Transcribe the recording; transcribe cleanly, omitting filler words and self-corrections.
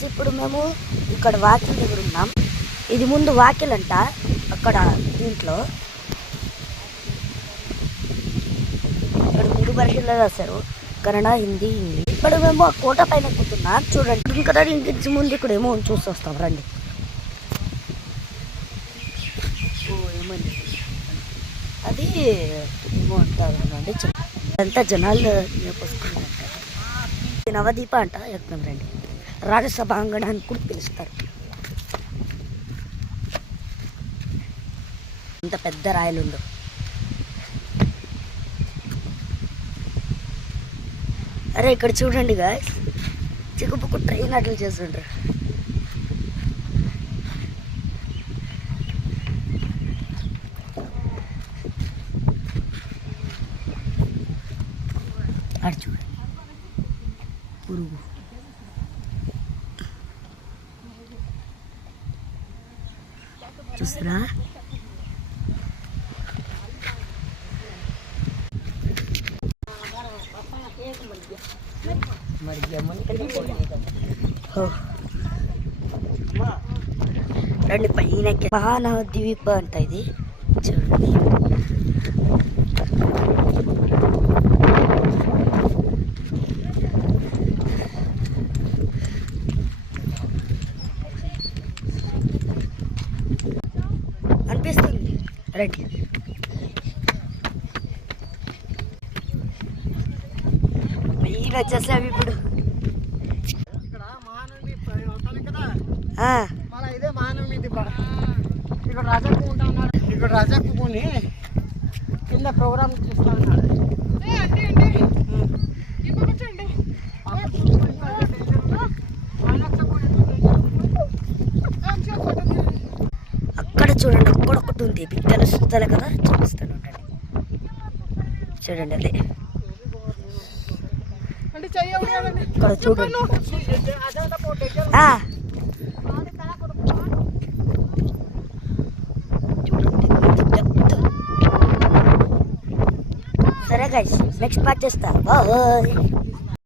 Guys ఇప్పుడు మేము ఇక్కడ వాకిల్ దగ్గర ఉన్నాం. ఇది ముందు వాకిల్ అంట. అక్కడ దీంట్లో ఇక్కడ 3 భాషల్లో రాశారు, కన్నడ, హిందీ, ఇంగ్లీష్. ఇప్పుడు మేము ఆ కోట పైన ఎక్కుతున్నాం. చూడండి ఇంకా ఇంటి ముందు ఇక్కడ ఏమో చూసి వస్తాం రండి. ఏమండి అది ఏమో అంటారండి. అంతా జనాలు వస్తున్నారంట. నవదీప అంట. ఎక్కుతాం రండి. రాజ్యసభ అంగణాన్ని కూడా పిలుస్తారు. ఇంత పెద్ద రాయలుండు. అరే ఇక్కడ చూడండి గాయ్స్, చిక్కుపుక్కు ట్రైన్ అట్లా చేస్తుంటారు. అటు చూడండి పురుగు. చూస్తారా? రండి పైన మహానవద్వీప అంట ఇది. చూడండి అనిపిస్తుంది. రండి పైన వచ్చేసాము ఇప్పుడు. ఇదే మానవ ఇక్కడ రాజాకు ఉంటా ఉన్నాడు. ఇక్కడ రాజాకు కొని కింద ప్రోగ్రామ్ చూస్తా ఉన్నాడు. అక్కడ చూడండి, అక్కడొకటి ఉంది. మీకు తెలుస్తుంది కదా, చూపిస్తాను ఉండండి. చూడండి అదే ఇక్కడ చూడండి. సరే గైస్, నెక్స్ట్ పార్ట్ చేస్తా. బాయ్.